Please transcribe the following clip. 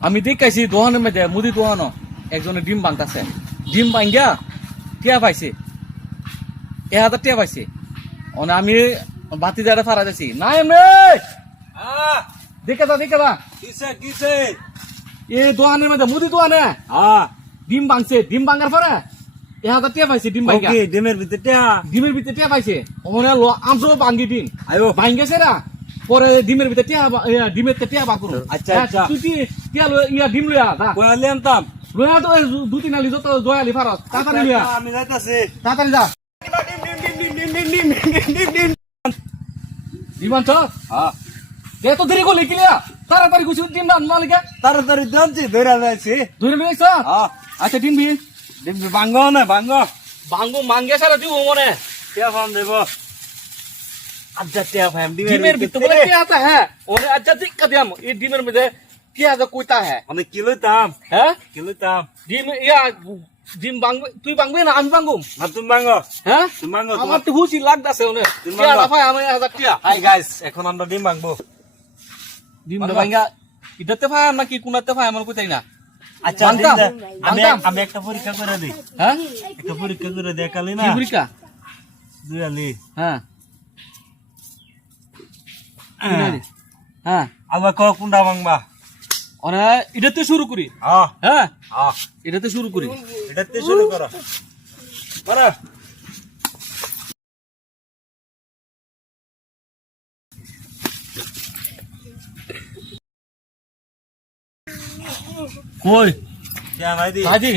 আমি দেখাইছি দোকানের মধ্যে মুদি দোকানো একজনে ডিম ভাঙতাছে ডিম ভাঙ্গা টিয়া পাইছে 1000 টিয়া পাইছে মানে আমি বাতি যারা ফারা যাচ্ছি না এমনি দেখে যা কিসে এ দোকানের মধ্যে মুদি দোকানে ডিম ভাঙছে ডিম ভাঙার পরে 1000 টিয়া পাইছে ডিম ভাঙ্গা ডিমের ভিতরে টিয়া পাইছে ওখানে আমসো ভাঙ্গি ডিম আইও ভাঙ্গেছে না পরে ডিমের ভিতরে ডিমের টিয়া বার করুন আচ্ছা তুই টিয়া ইয়া ডিম লইয়া কইলে আনতাম লইয়া তো 2-3 আলি যত জয়ালি ফারস তাড়াতাড়ি লইয়া আমি যাইতাছি তাড়াতাড়ি যা ডিমান তো এত দেরি করলি কি লিয়া তাড়াতাড়ি কিছু ডিম না মালিকা তাড়াতাড়ি জানছি ধরে যাইছি ধরে লইছ আচ্ছা ডিম বি ডিম ভাঙ্গো না ভাঙ্গো ভাঙ্গো মাঙ্গে সারা দিব মনে টিয়া ফাম দেব আচ্ছা টিয়া ফাম ডিমের ভিতরে বলে কি আছে হ্যাঁ ওরে আচ্ছা ঠিক কা দিয়াম এই ডিমের মধ্যে কি আছে কইতা হ্যাঁ মানে কিলো দাম হ্যাঁ কিলো দাম ডিম ইয়া ডিম ভাঙবে তুই ভাঙবি না আমি ভাঙবো না তুমি ভাঙ্গো হ্যাঁ তুমি ভাঙ্গো আমার তো হুচি লাগতাছে ওনে তুমি টিয়া ভাঙো। লাফায় আমি 1000 টিয়া হাই গাইস এখন আমরা ডিম ভাঙবো ডিম ভাঙা ইদাতে ফায় আমরা কি কোনাতে ফায় আমার কইতাই না আচ্ছা ভাঙতাম, আমি ভাঙতাম। আমি একটা পরীক্ষা করে দিই হ্যাঁ একটা পরীক্ষা করে দেখালি না কি পরীক্ষা দুই আলি হ্যাঁ হ্যাঁ আবার ক কোনটা ভাঙবা ওরে এটাতে শুরু করি হ্যাঁ হ্যাঁ হ্যাঁ এটাতে শুরু করি এটাতে শুরু করো মারা কই क्या भाई दी হাজি